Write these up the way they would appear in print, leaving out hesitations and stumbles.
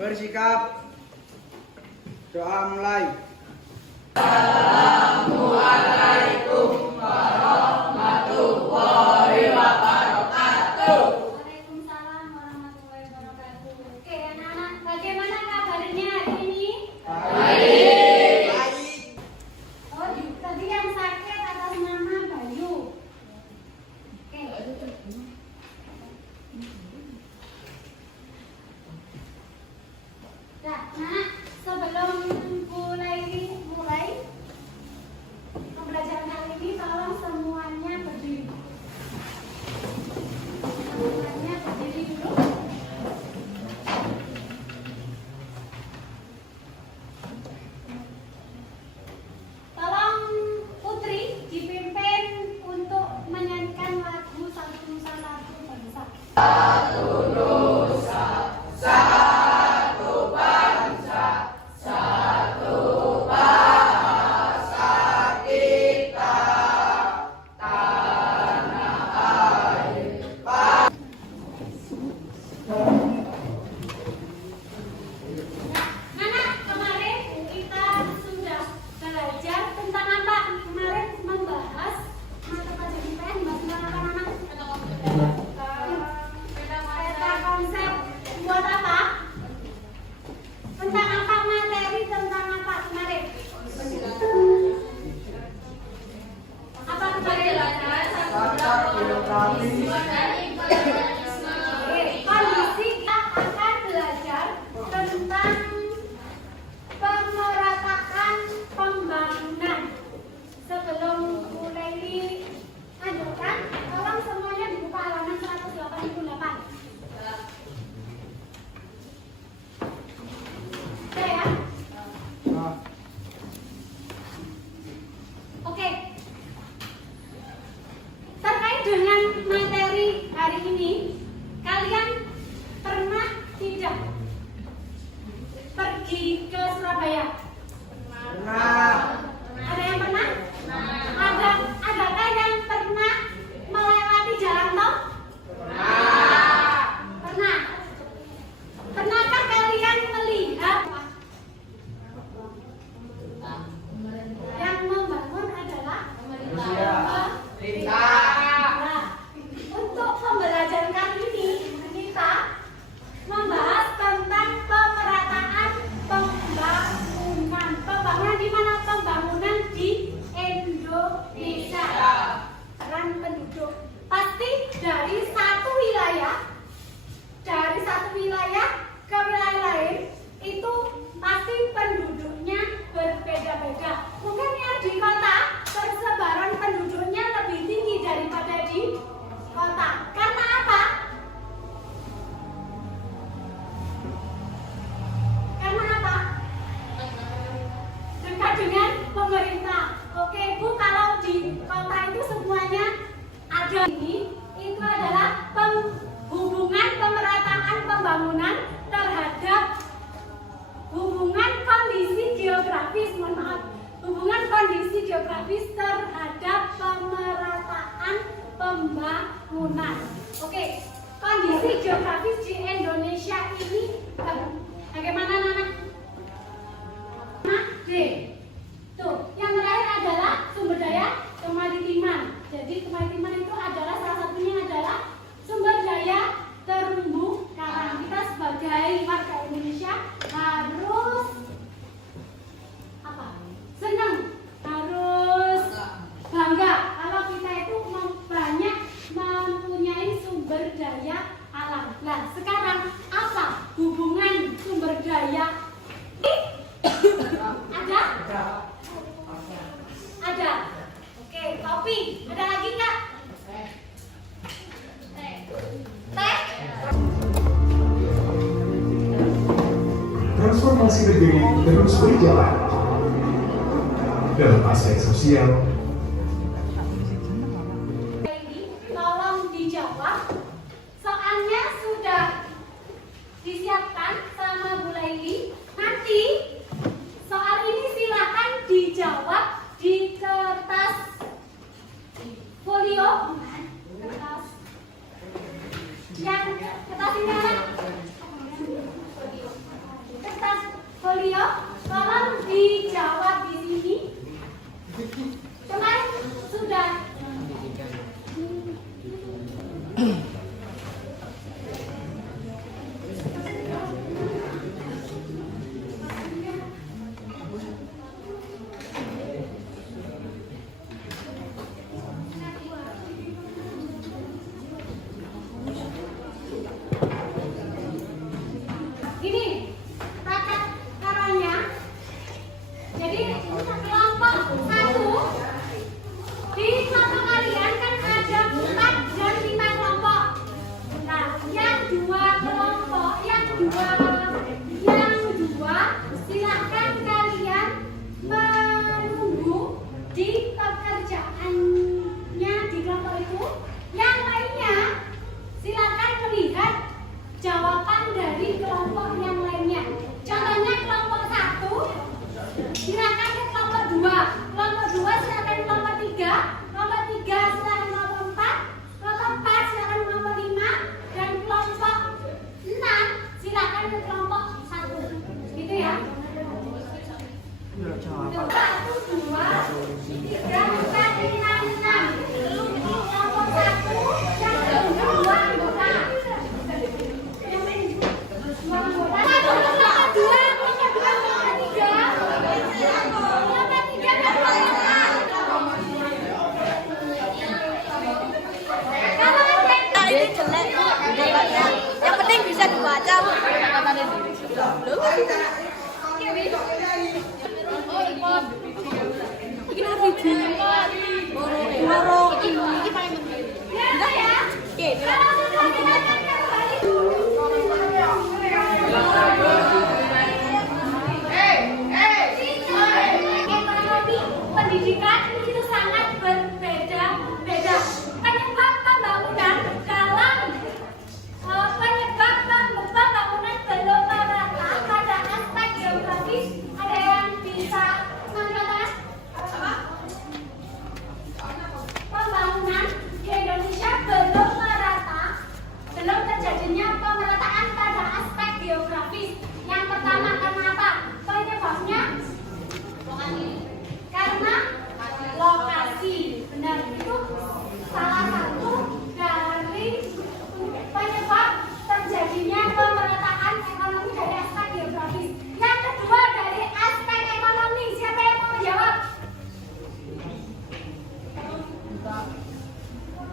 Bersikap. Doa mulai. Assalamualaikum warahmatullahi wabarakatuh. Waalaikumsalam warahmatullahi wabarakatuh. Oke anak-anak, bagaimana kabarnya hari ini? Baik. Oh, tadi yang sakit atas nama Bayu. Oke. Nah, sebelum mulai pembelajaran kali ini, tolong semuanya berdiri. Semuanya berdiri dulu. Tolong Putri dipimpin untuk menyanyikan lagu Satu Nusa Satu Bangsa. Satu Nusa, satu bangsa, satu bahasa kita, tanah air. Anak, kemarin kita sudah belajar tentang apa? Kemarin membahas mata pelajaran kita yang dibahas tentang apa, anak? Peta konsep buat apa? Tentang apa materi? Tentang apa kemarin? Apa kemarin? Kondisi kita akan belajar tentang pemerataan pembangunan. Sebelum mulai dilanjutkan, tolong semuanya dibuka halaman 188. Oke ya? Oke. Terkait dengan materi hari ini, kalian pernah tidak pergi ke Surabaya? Nah, Ada yang pernah? Adakah yang pernah melewati jalan tol? Pernah. Pernahkah kalian melihat yang membangun adalah pemerintah? Nah, untuk pembelajaran kali ini kita membahas tentang pemerataan pembangunan. Pembangunan di mana? Pembangunan di Indonesia. Peran penduduk. Pasti dari satu wilayah ke wilayah lain itu pasti penduduknya berbeda-beda. Mungkin yang di kota persebaran penduduknya lebih tinggi daripada di kota. Karena apa? Karena apa? Dekat dengan pemerintah. Oke Bu, kalau di kota itu semuanya ada ini, itu adalah hubungan pemerataan pembangunan terhadap hubungan kondisi geografis, hubungan kondisi geografis terhadap pemerataan pembangunan. Oke, kondisi geografis di Indonesia ini bagaimana Nana? D. Tuh, yang terakhir adalah sumber daya kemaritiman. Jadi kemaritiman itu adalah salah satunya adalah sumber daya terumbu karang. Kita sebagai warga Indonesia harus apa? Senang, harus bangga kalau kita itu banyak mempunyai sumber daya alam. Nah, sekarang apa hubungan sumber daya? Ada? Oke, kopi. Ada lagi nggak? Teh? Transformasi negeri terus berjalan. Dalam aspek sosial, Tolong dijawab. Soalnya sudah disiapkan sama Bu Laili. Nanti soal ini silakan dijawab di kertas folio. Kertas yang kertas ini mana? Folio, tolong dijawab di sini. Cuman sudah. Ini tata caranya. Jadi kelompok 1 di kelompok kalian kan ada 4 dan 5 kelompok. Nah, yang dua silakan kalian menunggu di pekerjaannya di kelompok itu. Yang lainnya silakan melihat jawaban dari kelompok yang lainnya. Contohnya kelompok 1 silakan ke kelompok 2, kelompok 2 silakan ke kelompok 3, kelompok 3 silakan ke kelompok 4, kelompok 4 silakan ke kelompok 5, dan kelompok 6 silakan ke kelompok 1. Gitu ya. 1, 2, 3, 4, 5, 6. Kelompok 1 dan kedua anggota. Yang penting bisa dibaca. Pendidikan itu sangat berbeda-beda. Penyebab pembangunan belum merata pada aspek geografis. Ada yang bisa mengatakan pembangunan di Indonesia belum merata, belum terjadinya pemerataan pada aspek geografis. Yang pertama, kenapa? Penyebabnya karena lokasi. Benar, itu salah satu dari penyebab terjadinya pemerataan ekonomi dari aspek geografis. Yang kedua dari aspek ekonomi. Siapa yang mau menjawab?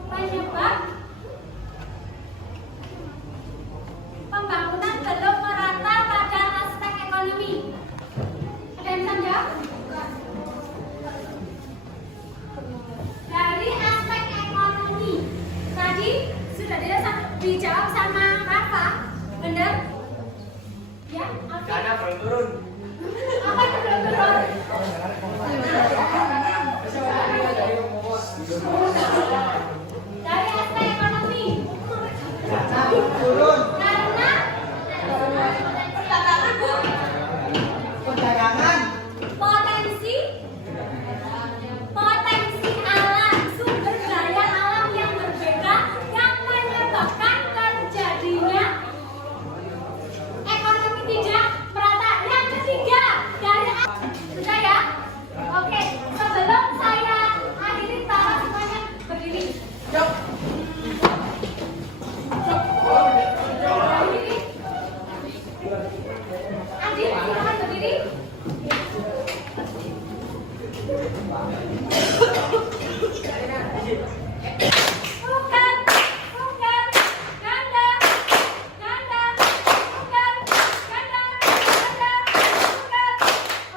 Penyebab pembangunan belum merata pada aspek ekonomi. Ada yang bisa menjawab? Dari aspek ekonomi. Tadi sudah dijawab sama Rafa. Benar? Ya, oke. Dana belum turun. Apa itu belum turun? Dari aspek ekonomi. Turun. Karena Perdagangan. potensi alam, sumber daya alam yang berbeda yang menyebabkan terjadinya ekonomi tidak merata. Yang ketiga dari sudah ya. Oke, sebelum saya akhiri, tolong semuanya berdiri. Berdiri. Adit, silakan berdiri. Bukan, ganda, bukan, ganda.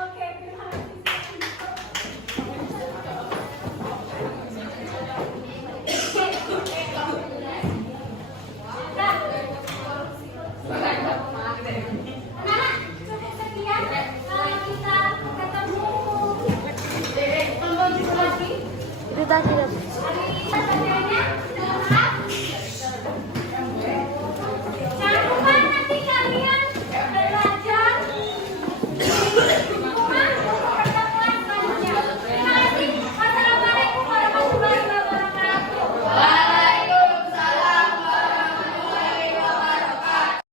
Oke, terima kasih. Anak-anak, cukup sekian. Kita ketemu lagi. Kita tidak